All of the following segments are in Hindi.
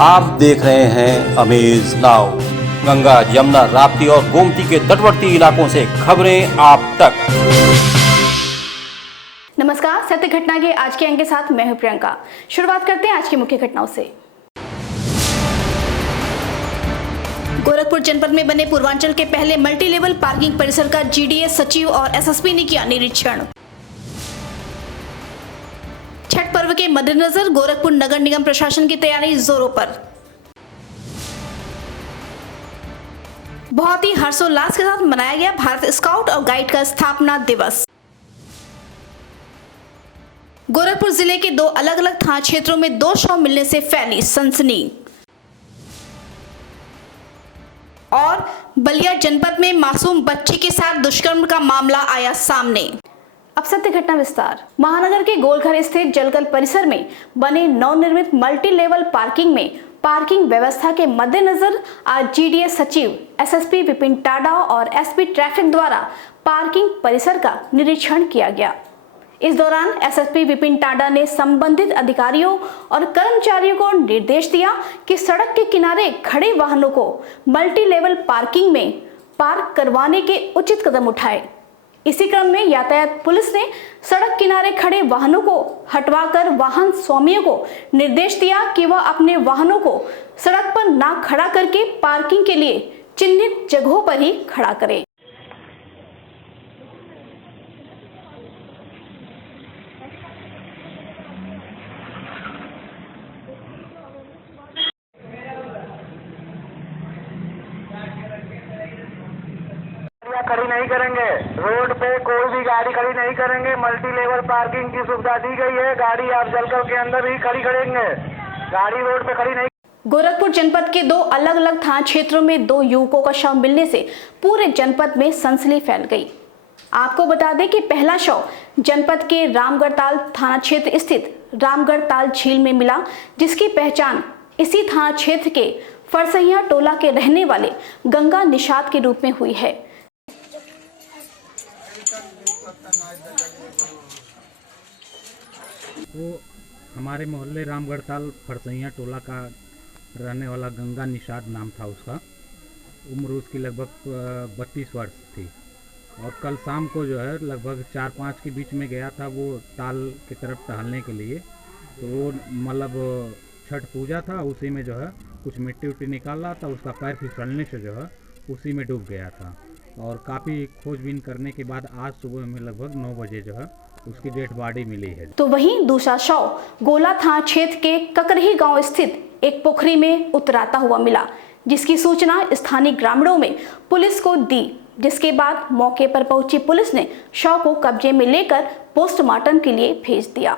आप देख रहे हैं अमेज नाउ। गंगा, यमुना, राप्ती और गोमती के तटवर्ती इलाकों से खबरें आप तक। नमस्कार, सत्य घटना के आज के अंक के साथ मैं हूं प्रियंका। शुरुआत करते हैं आज की मुख्य घटनाओं से। गोरखपुर जनपद में बने पूर्वांचल के पहले मल्टी लेवल पार्किंग परिसर का जीडीएस सचिव और एसएसपी ने किया निरीक्षण। छठ पर्व के मद्देनजर गोरखपुर नगर निगम प्रशासन की तैयारी जोरों पर। बहुत ही हर्षोल्लास के साथ मनाया गया भारत स्काउट और गाइड का स्थापना दिवस। गोरखपुर जिले के दो अलग अलग थाना क्षेत्रों में दो शव मिलने से फैली सनसनी। और बलिया जनपद में मासूम बच्ची के साथ दुष्कर्म का मामला आया सामने। अब सत्य घटना विस्तार। महानगर के गोलघर स्थित जलकल परिसर में बने नवनिर्मित मल्टी लेवल पार्किंग में पार्किंग व्यवस्था के मद्देनजर आज जीडीएस सचिव एसएसपी विपिन टाडा और एसपी ट्रैफिक द्वारा पार्किंग परिसर का निरीक्षण किया गया। इस दौरान एसएसपी विपिन टाडा ने संबंधित अधिकारियों और कर्मचारियों को निर्देश दिया कि सड़क के किनारे खड़े वाहनों को मल्टी लेवल पार्किंग में पार्क करवाने के उचित कदम उठाए। इसी क्रम में यातायात पुलिस ने सड़क किनारे खड़े वाहनों को हटवाकर वाहन स्वामियों को निर्देश दिया कि वह अपने वाहनों को सड़क पर ना खड़ा करके पार्किंग के लिए चिन्हित जगहों पर ही खड़ा करें। खड़ी नहीं करेंगे, रोड पे कोई भी गाड़ी खड़ी नहीं करेंगे। मल्टी लेवल पार्किंग की सुविधा दी गई है। गाड़ी आप जलकल के अंदर ही खड़ी करेंगे, गाड़ी रोड पे खड़ी नहीं। गोरखपुर जनपद के दो अलग अलग थाना क्षेत्रों में दो युवकों का शव मिलने से पूरे जनपद में सनसनी फैल गई। आपको बता दें कि पहला शव जनपद के रामगढ़ताल थाना क्षेत्र स्थित रामगढ़ताल झील में मिला, जिसकी पहचान इसी थाना क्षेत्र के फरसैया टोला के रहने वाले गंगा निषाद के रूप में हुई है। वो हमारे मोहल्ले रामगढ़ताल फरसैया टोला का रहने वाला गंगा निषाद नाम था उसका। उम्र उसकी लगभग 32 वर्ष थी और कल शाम को जो है लगभग 4-5 के बीच में गया था वो ताल की तरफ टहलने के लिए। तो वो मतलब छठ पूजा था, उसी में जो है कुछ मिट्टी उट्टी निकाल रहा था, उसका पैर फिसलने से जो है उसी में डूब गया था। और काफ़ी खोजबीन करने के बाद आज सुबह में लगभग 9 बजे जो है उसकी डेड बॉडी मिली है। तो वहीं दूसरा शव गोला थाना क्षेत्र के ककरही गांव स्थित एक पोखरी में उतराता हुआ मिला, जिसकी सूचना स्थानीय ग्रामीणों में पुलिस को दी, जिसके बाद मौके पर पहुंची पुलिस ने शव को कब्जे में लेकर पोस्टमार्टम के लिए भेज दिया।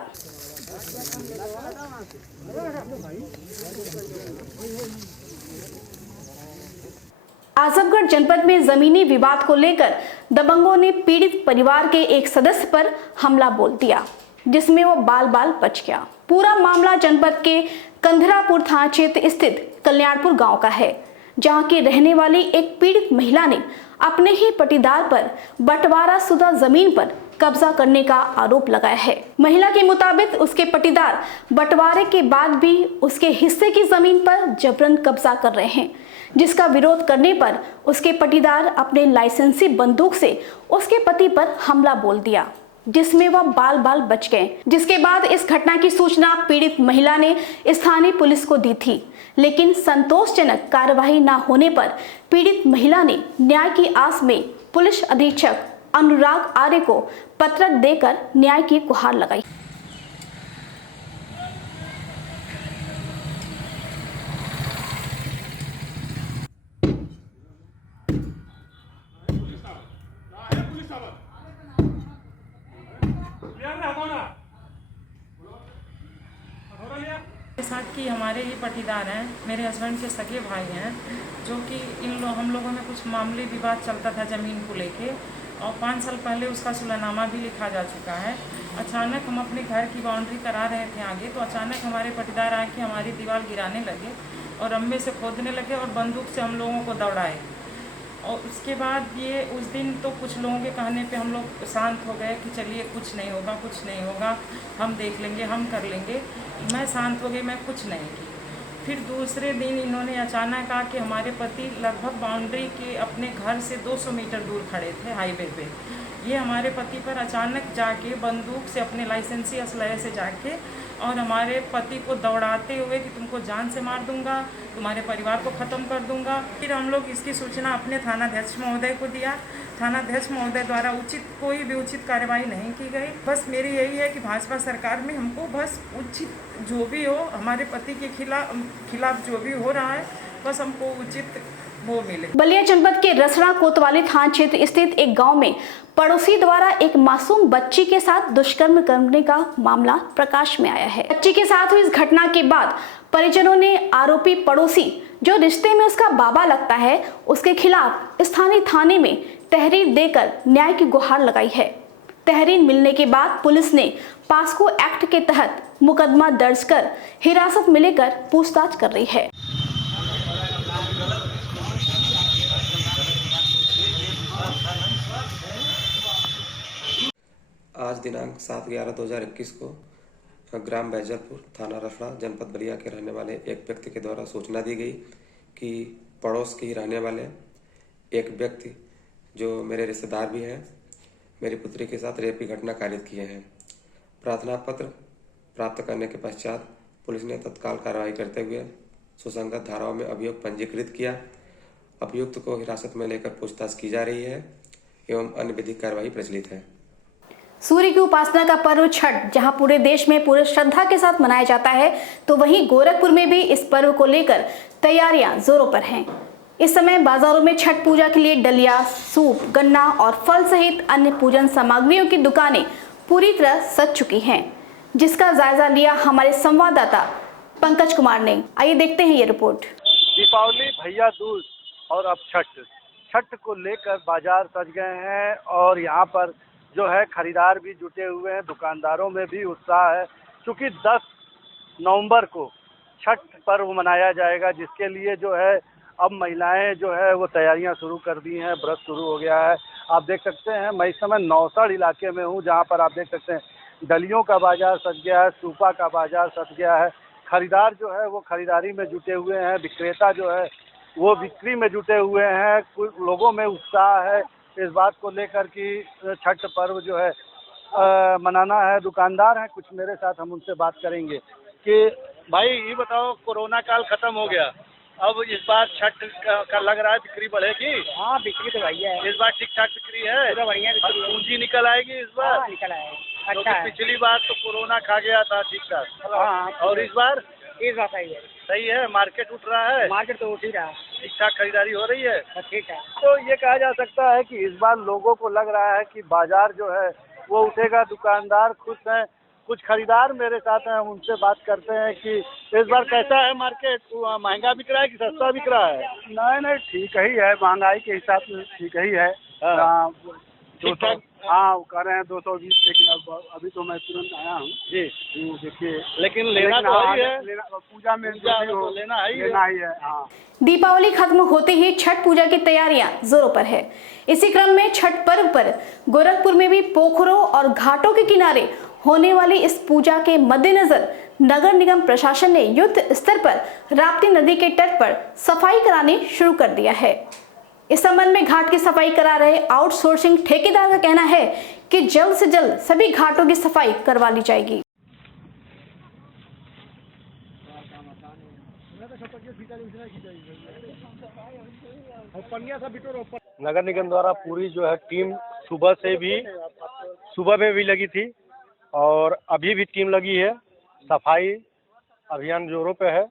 आजमगढ़ जनपद में जमीनी विवाद को लेकर दबंगों ने पीड़ित परिवार के एक सदस्य पर हमला बोल दिया, जिसमें वो बाल बाल बच गया। पूरा मामला जनपद के कंधरापुर थाना क्षेत्र स्थित कल्याणपुर गांव का है, जहां की रहने वाली एक पीड़ित महिला ने अपने ही पटीदार पर बंटवारा शुदा जमीन पर कब्जा करने का आरोप लगाया है। महिला के मुताबिक उसके पटीदार बंटवारे के बाद भी उसके हिस्से की जमीन पर जबरन कब्जा कर रहे हैं, जिसका विरोध करने पर उसके पटीदार अपने लाइसेंसी बंदूक से उसके पति पर हमला बोल दिया, जिसमें वह बाल बाल बच गए। जिसके बाद इस घटना की सूचना पीड़ित महिला ने स्थानीय पुलिस को दी थी, लेकिन संतोषजनक कार्यवाही न होने पर पीड़ित महिला ने न्याय की आस में पुलिस अधीक्षक अनुराग आर्य को पत्रक देकर न्याय की गुहार लगाई। साथ कि हमारे ये पटीदार हैं, मेरे हस्बैंड के सगे भाई हैं, जो कि हम लोगों में कुछ मामूली विवाद चलता था ज़मीन को लेके, और 5 साल पहले उसका सुलहनामा भी लिखा जा चुका है। अचानक हम अपने घर की बाउंड्री करा रहे थे आगे, तो अचानक हमारे पटीदार आए कि हमारी दीवार गिराने लगे और रम्मे से खोदने लगे और बंदूक से हम लोगों को दौड़ाए। और उसके बाद ये उस दिन तो कुछ लोगों के कहने पे हम लोग शांत हो गए कि चलिए कुछ नहीं होगा, कुछ नहीं होगा, हम देख लेंगे, हम कर लेंगे। मैं शांत हो गई, मैं कुछ नहीं की। फिर दूसरे दिन इन्होंने अचानक आके हमारे पति लगभग बाउंड्री के अपने घर से 200 मीटर दूर खड़े थे हाईवे पे। ये हमारे पति पर अचानक जाके बंदूक से अपने लाइसेंसी असलहे से जाके और हमारे पति को दौड़ाते हुए कि तुमको जान से मार दूंगा, तुम्हारे परिवार को ख़त्म कर दूंगा। फिर हम लोग इसकी सूचना अपने थानाध्यक्ष महोदय को दिया। थानाध्यक्ष महोदय द्वारा कोई भी उचित कार्रवाई नहीं की गई। बस मेरी यही है कि भाजपा सरकार में हमको बस उचित जो भी हो, हमारे पति के खिलाफ जो भी हो रहा है, बस हमको उचित वो मिले। बलिया जनपद के रसड़ा कोतवाली थाना क्षेत्र स्थित एक गांव में पड़ोसी द्वारा एक मासूम बच्ची के साथ दुष्कर्म करने का मामला प्रकाश में आया है। बच्ची के साथ हुई इस घटना के बाद परिजनों ने आरोपी पड़ोसी, जो रिश्ते में उसका बाबा लगता है, उसके खिलाफ स्थानीय थाने में तहरीर देकर न्याय की गुहार लगाई है। तहरीर मिलने के बाद पुलिस ने पास्को एक्ट के तहत मुकदमा दर्ज कर हिरासत में लेकर पूछताछ कर रही है। आज दिनांक 7/11/2021 को ग्राम बैजलपुर, थाना रसड़ा, जनपद बलिया के रहने वाले एक व्यक्ति के द्वारा सूचना दी गई कि पड़ोस के ही रहने वाले एक व्यक्ति, जो मेरे रिश्तेदार भी हैं, मेरी पुत्री के साथ रेप की घटना कारित किए हैं। प्रार्थना पत्र प्राप्त करने के पश्चात पुलिस ने तत्काल कार्रवाई करते हुए सुसंगत धाराओं में अभियोग पंजीकृत किया। अभियुक्त को हिरासत में लेकर पूछताछ की जा रही है एवं अन्य विधिक कार्रवाई प्रचलित है। सूर्य की उपासना का पर्व छठ जहां पूरे देश में पूरे श्रद्धा के साथ मनाया जाता है, तो वहीं गोरखपुर में भी इस पर्व को लेकर तैयारियां जोरों पर हैं। इस समय बाजारों में छठ पूजा के लिए डलिया, सूप, गन्ना और फल सहित अन्य पूजन सामग्रियों की दुकानें पूरी तरह सज चुकी हैं, जिसका जायजा लिया हमारे संवाददाता पंकज कुमार ने। आइए देखते हैं ये रिपोर्ट। दीपावली, भैया दूज और अब छठ को लेकर बाजार सज गए हैं और यहाँ पर जो है खरीदार भी जुटे हुए हैं, दुकानदारों में भी उत्साह है। क्योंकि 10 नवंबर को छठ पर्व मनाया जाएगा, जिसके लिए जो है अब महिलाएं जो है वो तैयारियां शुरू कर दी हैं, व्रत शुरू हो गया है। आप देख सकते हैं, मैं इस समय नौसड़ इलाके में हूँ, जहाँ पर आप देख सकते हैं डलियों का बाजार सज गया है, सूपा का बाजार सज गया है। खरीदार जो है वो खरीदारी में जुटे हुए हैं, विक्रेता जो है वो बिक्री में जुटे हुए हैं। कुछ लोगों में उत्साह है इस बात को लेकर कि छठ पर्व जो है मनाना है। दुकानदार हैं कुछ मेरे साथ, हम उनसे बात करेंगे कि भाई ये बताओ, कोरोना काल खत्म हो गया, अब इस बार छठ का लग रहा है बिक्री बढ़ेगी? हाँ, बिक्री तो बढ़िया है इस बार, ठीक ठाक बिक्री है, पूरा बढ़िया पूंजी निकल आएगी इस बार। हाँ, निकल आएगी। अच्छा, पिछली बार तो कोरोना खा गया था ठीक ठाक, और इस बार सही है, मार्केट उठ रहा है, मार्केट तो उठ ही रहा है, ठीक ठाक खरीदारी हो रही है। ठीक है, तो ये कहा जा सकता है कि इस बार लोगों को लग रहा है कि बाजार जो है वो उठेगा, दुकानदार खुश हैं। कुछ खरीदार मेरे साथ हैं, उनसे बात करते हैं कि इस बार कैसा है मार्केट, महंगा बिक रहा है कि सस्ता बिक रहा है? नहीं, ठीक ही है, महंगाई के हिसाब से ठीक ही है। हाँ, वो कह रहे हैं 220, लेकिन अभी तो मैं तुरंत आया हूँ जी। देखिए, लेकिन लेना तो है, पूजा में लेना ही है। हाँ। दीपावली खत्म होते ही छठ पूजा की तैयारियां जोरों पर है। इसी क्रम में छठ पर्व पर गोरखपुर में भी पोखरों और घाटों के किनारे होने वाली इस पूजा के मद्देनजर नगर निगम प्रशासन ने युद्ध स्तर पर राप्ती नदी के तट पर सफाई करानी शुरू कर दिया है। इस संबंध में घाट की सफाई करा रहे आउटसोर्सिंग ठेकेदार का कहना है कि जल्द से जल्द सभी घाटों की सफाई करवा ली जाएगी। नगर निगम द्वारा पूरी जो है टीम सुबह में भी लगी थी और अभी भी टीम लगी है। सफाई अभियान जोरों पे है।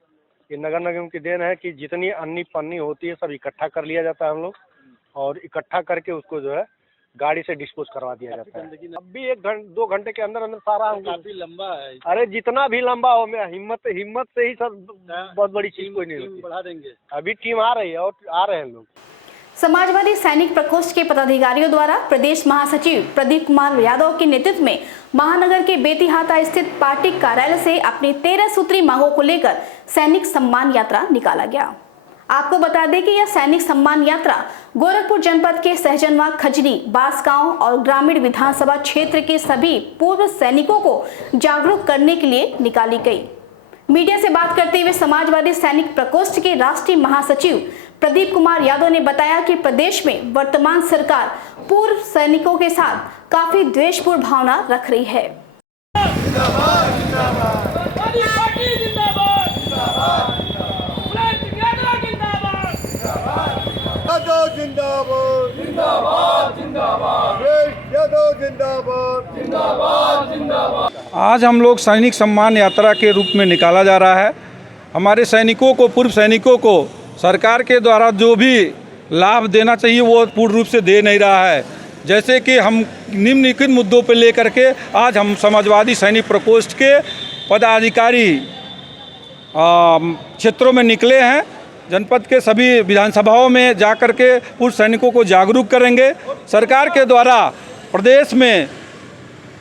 ये नगर निगम की देन है कि जितनी अन्नी पन्नी होती है सब इकट्ठा कर लिया जाता है हम लोग, और इकट्ठा करके उसको जो है गाड़ी से डिस्पोज करवा दिया जाता है। अब भी 1-2 घंटे के अंदर सारा काफी लंबा है। अरे जितना भी लंबा हो, मैं हिम्मत से ही सब, बहुत बड़ी चीज कोई नहीं होती। बढ़ा देंगे, अभी टीम आ रही है और आ रहे हैं लोग। समाजवादी सैनिक प्रकोष्ठ के पदाधिकारियों द्वारा प्रदेश महासचिव प्रदीप कुमार यादव के नेतृत्व में महानगर के बेतीहाता स्थित पार्टी कार्यालय से अपनी 13 सूत्री मांगों को लेकर सैनिक सम्मान यात्रा निकाला गया। आपको बता दें कि यह सैनिक सम्मान यात्रा गोरखपुर जनपद के सहजनवा, खजरी, बांसगांव और ग्रामीण विधानसभा क्षेत्र के सभी पूर्व सैनिकों को जागरूक करने के लिए निकाली गई। मीडिया से बात करते हुए समाजवादी सैनिक प्रकोष्ठ के राष्ट्रीय महासचिव प्रदीप कुमार यादव ने बताया कि प्रदेश में वर्तमान सरकार पूर्व सैनिकों के साथ काफी द्वेषपूर्ण भावना रख रही है। आज हम लोग सैनिक सम्मान यात्रा के रूप में निकाला जा रहा है। हमारे सैनिकों को, पूर्व सैनिकों को सरकार के द्वारा जो भी लाभ देना चाहिए वो पूर्ण रूप से दे नहीं रहा है। जैसे कि हम निम्नलिखित मुद्दों पर लेकर के आज हम समाजवादी सैनिक प्रकोष्ठ के पदाधिकारी क्षेत्रों में निकले हैं। जनपद के सभी विधानसभाओं में जाकर के पूर्व सैनिकों को जागरूक करेंगे। सरकार के द्वारा प्रदेश में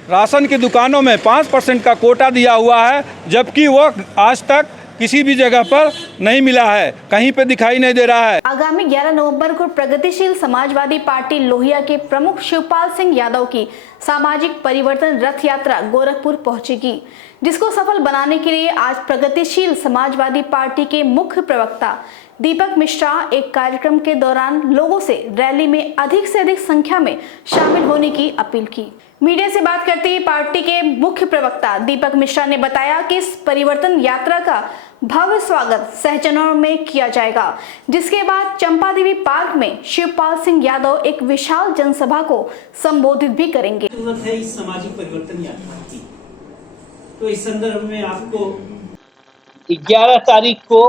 राशन की दुकानों में 5% का कोटा दिया हुआ है, जबकि वह आज तक किसी भी जगह पर नहीं मिला है, कहीं पे दिखाई नहीं दे रहा है। आगामी 11 नवंबर को प्रगतिशील समाजवादी पार्टी लोहिया के प्रमुख शिवपाल सिंह यादव की सामाजिक परिवर्तन रथ यात्रा गोरखपुर पहुंचेगी, जिसको सफल बनाने के लिए आज प्रगतिशील समाजवादी पार्टी के मुख्य प्रवक्ता दीपक मिश्रा एक कार्यक्रम के दौरान लोगों से रैली में अधिक से अधिक संख्या में शामिल होने की अपील की। मीडिया से बात करते हुए पार्टी के मुख्य प्रवक्ता दीपक मिश्रा ने बताया कि इस परिवर्तन यात्रा का भव्य स्वागत सहजनौर में किया जाएगा, जिसके बाद चंपा देवी पार्क में शिवपाल सिंह यादव एक विशाल जनसभा को संबोधित भी करेंगे। जरूरत है इस सामाजिक परिवर्तन यात्रा की, तो इस संदर्भ में आपको 11 तारीख को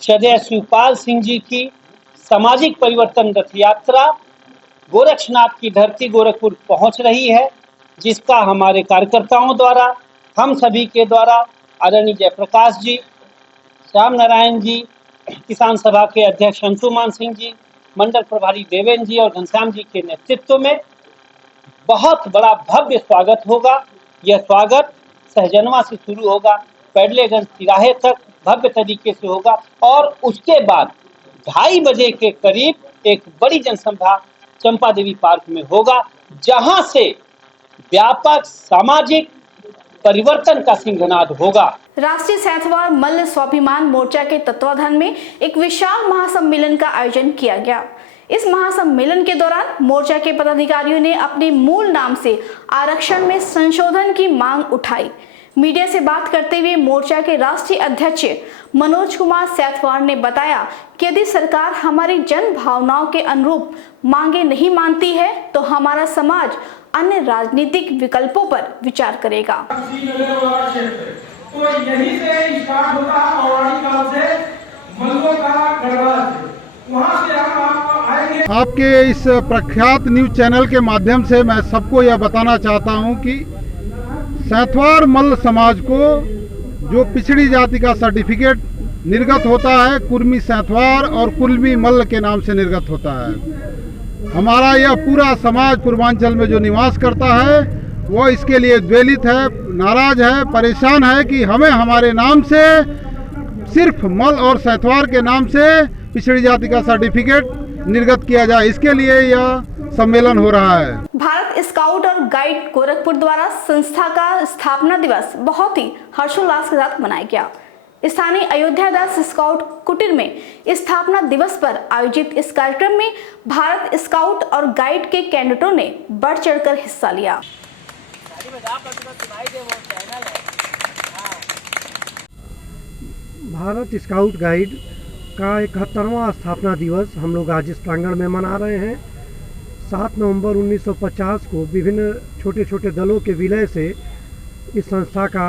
श्रद्धेय शिवपाल सिंह जी की सामाजिक परिवर्तन रथ यात्रा गोरक्षनाथ की धरती गोरखपुर पहुंच रही है, जिसका हमारे कार्यकर्ताओं द्वारा, हम सभी के द्वारा आदरणीय जयप्रकाश जी, श्याम नारायण जी, किसान सभा के अध्यक्ष अंशुमान सिंह जी, मंडल प्रभारी देवेंद्र जी और घनश्याम जी के नेतृत्व में बहुत बड़ा भव्य स्वागत होगा। यह स्वागत सहजनवा से शुरू होगा, पैडलेगंज तिराहे तक भव्य तरीके से होगा और उसके बाद 2:30 बजे के करीब एक बड़ी जनसभा चंपा देवी पार्क में होगा, जहां से व्यापक सामाजिक परिवर्तन का सिंहनाद होगा। राष्ट्रीय सैंथवार मल्ल स्वाभिमान मोर्चा के तत्वाधान में एक विशाल महासम्मेलन का आयोजन किया गया। इस महासम्मेलन के दौरान मोर्चा के पदाधिकारियों ने अपने मूल नाम से आरक्षण में संशोधन की मांग उठाई। मीडिया से बात करते हुए मोर्चा के राष्ट्रीय अध्यक्ष मनोज कुमार सैथवार ने बताया कि यदि सरकार हमारी जन भावनाओं के अनुरूप मांगे नहीं मानती है तो हमारा समाज अन्य राजनीतिक विकल्पों पर विचार करेगा। तो यहीं से स्टार्ट होता है मल्लों का गढ़वाल, वहां से हम आएंगे। आपके इस प्रख्यात न्यूज चैनल के माध्यम से मैं सबको यह बताना चाहता हूं कि सैथवार मल्ल समाज को जो पिछड़ी जाति का सर्टिफिकेट निर्गत होता है, कुर्मी सैथवार और कुलमी मल्ल के नाम से निर्गत होता है। हमारा यह पूरा समाज पूर्वांचल में जो निवास करता है वो इसके लिए द्वेलित है, नाराज है, परेशान है कि हमें हमारे नाम से सिर्फ मल्ल और सैथवार के नाम से पिछड़ी जाति का सर्टिफिकेट निर्गत किया जाए। इसके लिए यह सम्मेलन हो रहा है। भारत स्काउट और गाइड गोरखपुर द्वारा संस्था का स्थापना दिवस बहुत ही हर्षोल्लास के साथ मनाया गया। स्थानीय अयोध्या दास स्काउट कुटीर में स्थापना दिवस पर आयोजित इस कार्यक्रम में भारत स्काउट और गाइड के कैडेटों ने बढ़ चढ़कर हिस्सा लिया। भारत स्काउट गाइड का 71वां स्थापना दिवस हम लोग आज इस प्रांगण में मना रहे हैं। 7 नवंबर 1950 को विभिन्न छोटे छोटे दलों के विलय से इस संस्था का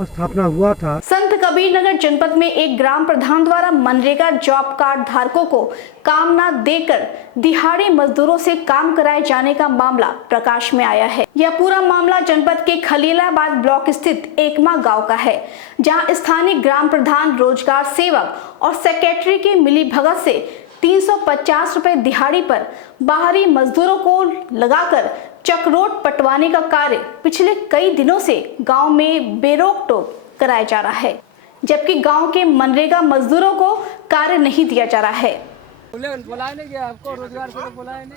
स्थापना हुआ था। संत कबीर नगर जनपद में एक ग्राम प्रधान द्वारा मनरेगा जॉब कार्ड धारकों को काम न देकर दिहाड़ी मजदूरों से काम कराए जाने का मामला प्रकाश में आया है। यह पूरा मामला जनपद के खलीलाबाद ब्लॉक स्थित एकमा गांव का है, जहां स्थानीय ग्राम प्रधान, रोजगार सेवक और सेक्रेटरी की मिलीभगत से 350 रुपए दिहाड़ी पर बाहरी मजदूरों को लगाकर चकरोट पटवाने का कार्य पिछले कई दिनों से गांव में बेरोक टोक कराया जा रहा है, जबकि गांव के मनरेगा मजदूरों को कार्य नहीं दिया जा रहा है। बुलाया नहीं गया आपको, रोजगार से बुलाया नहीं,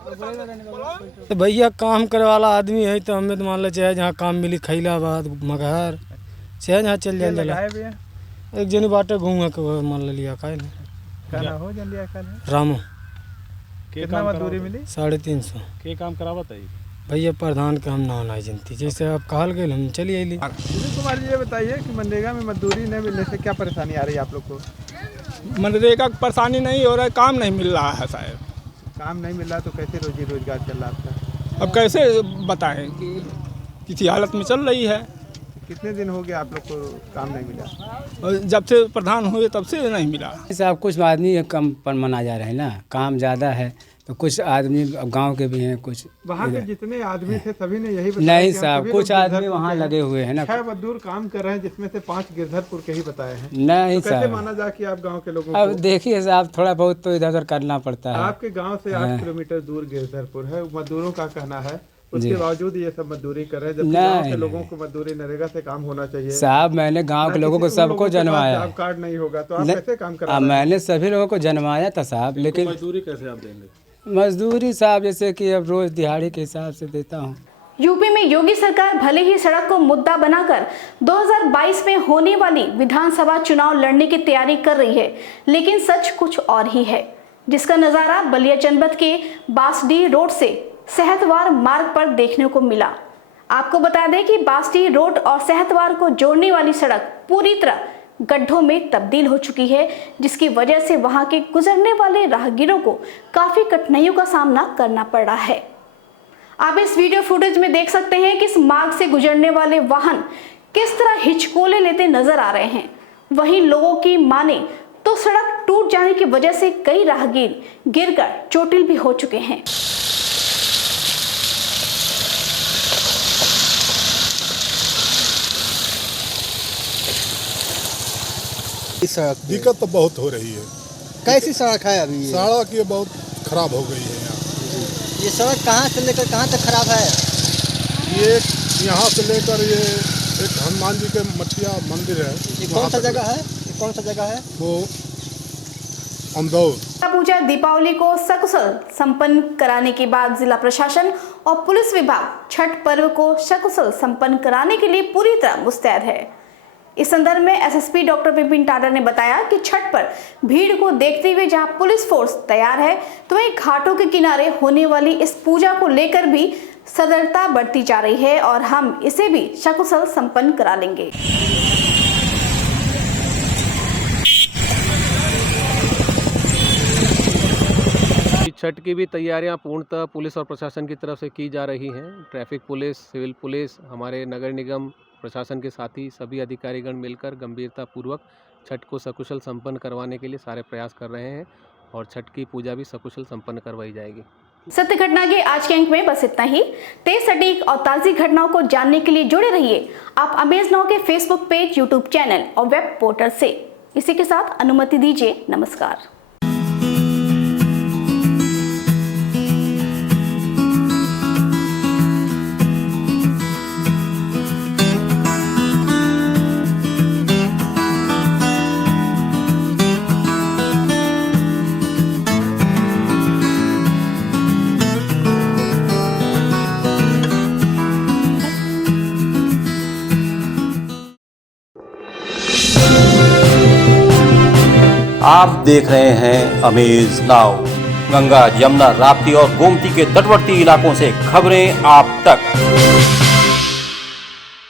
तो भैया काम करे वाला आदमी है तो हमें तो मान लो चाहे जहाँ काम मिली खैलाबाद मगहर चाहे जहाँ चल जाए जला एक जनी बाटे घूंगा के मान लिया का हो जल्दी रामो कितना मजदूरी मिली? 350। के काम करावा था भैया प्रधान का हम ना नहीं जानती, जैसे आप कहल गए हम चलिए अली। सुनील कुमार जी ये बताइए कि मनरेगा में मजदूरी नहीं मिलने से क्या परेशानी आ रही है आप लोग को? मनरेगा की परेशानी नहीं हो रहा है, काम नहीं मिल रहा है साहब। काम नहीं मिल रहा तो कैसे रोजी रोजगार चल रहा है आपका? अब कैसे बताएं कि किसी हालत में चल रही है। कितने दिन हो गए आप लोग को काम नहीं मिला? और जब से प्रधान हुए तब से नहीं मिला। साहब कुछ आदमी कम पर मना जा रहे हैं ना, काम ज़्यादा है तो कुछ आदमी गांव के भी हैं कुछ। वहाँ के जितने आदमी थे सभी ने यही बताया? नहीं साहब, कुछ आदमी वहाँ लगे हुए हैं ना। 6 मजदूर काम कर रहे हैं जिसमें से 5 गिरधरपुर के ही बताए हैं। नहीं तो कैसे साहब, माना जाए कि आप गांव के लोगों अब को? देखिए साहब थोड़ा बहुत तो इधर उधर करना पड़ता है। आपके गांव से 8 किलोमीटर दूर गिरधरपुर है, मजदूरों का कहना है उसके बावजूद ये सब मजदूरी कर रहे हैं, जबकि गांव के लोगों को मजदूरी नरेगा से काम होना चाहिए। साहब मैंने गांव के लोगों को सबको जनवाया। जॉब कार्ड नहीं होगा तो आप कैसे काम करा? मैंने सभी लोगों को जनवाया था साहब, लेकिन मजदूरी कैसे आप देंगे? मजदूरी साहब जैसे कि अब रोज दिहाड़ी के हिसाब से देता हूँ। यूपी में योगी सरकार भले ही सड़क को मुद्दा बनाकर 2022 में होने वाली विधानसभा चुनाव लड़ने की तैयारी कर रही है, लेकिन सच कुछ और ही है, जिसका नजारा बलिया जनपद के बासडीह रोड से सेहतवार मार्ग पर देखने को मिला। आपको बता दें कि बासडीह रोड और सेहतवार को जोड़ने वाली सड़क पूरी तरह गड्ढों में तब्दील हो चुकी है, जिसकी वजह से वहां के गुजरने वाले राहगीरों को काफी कठिनाइयों का सामना करना पड़ रहा है। आप इस वीडियो फुटेज में देख सकते हैं कि इस मार्ग से गुजरने वाले वाहन किस तरह हिचकोले लेते नजर आ रहे हैं। वहीं लोगों की माने तो सड़क टूट जाने की वजह से कई राहगीर गिरकर चोटिल भी हो चुके हैं। दिक्कत तो बहुत हो रही है। कैसी सड़क है अभी? सड़क ये बहुत खराब हो गई है यहाँ। ये सड़क कहाँ से लेकर कहाँ तक खराब है? ये यहाँ से लेकर ये एक हनुमान जी के मठिया मंदिर है। ये कौन सा जगह है? ये कौन सा जगह है? वो अमदौर। पूजा दीपावली को सकुशल संपन्न कराने के बाद जिला प्रशासन और पुलिस विभाग छठ पर्व को सकुशल संपन्न कराने के लिए पूरी तरह मुस्तैद है। इस संदर्भ में एसएसपी डॉक्टर विपिन टाडा ने बताया कि छठ पर भीड़ को देखते हुए जहां पुलिस फोर्स तैयार है, तो वहीं घाटों के किनारे होने वाली इस पूजा को लेकर भी सतर्कता बरती जा रही है और हम इसे भी सकुशल संपन्न करा लेंगे। छठ की भी तैयारियां पूर्णतः पुलिस और प्रशासन की तरफ से की जा रही हैं। ट्रैफिक पुलिस, सिविल पुलिस, हमारे नगर निगम प्रशासन के साथ ही सभी अधिकारीगण मिलकर गंभीरतापूर्वक छठ को सकुशल संपन्न करवाने के लिए सारे प्रयास कर रहे हैं और छठ की पूजा भी सकुशल संपन्न करवाई जाएगी। सत्य घटना के आज के अंक में बस इतना ही। तेज, सटीक और ताज़ी घटनाओं को जानने के लिए जुड़े रहिए आप अमेज नाउ के फेसबुक पेज, यूट्यूब चैनल और वेब पोर्टल से। इसी के साथ अनुमति दीजिए, नमस्कार। आप देख रहे हैं अमेज नाउ। गंगा, यमुना, राप्ती और गोमती के तटवर्ती इलाकों से खबरें आप तक।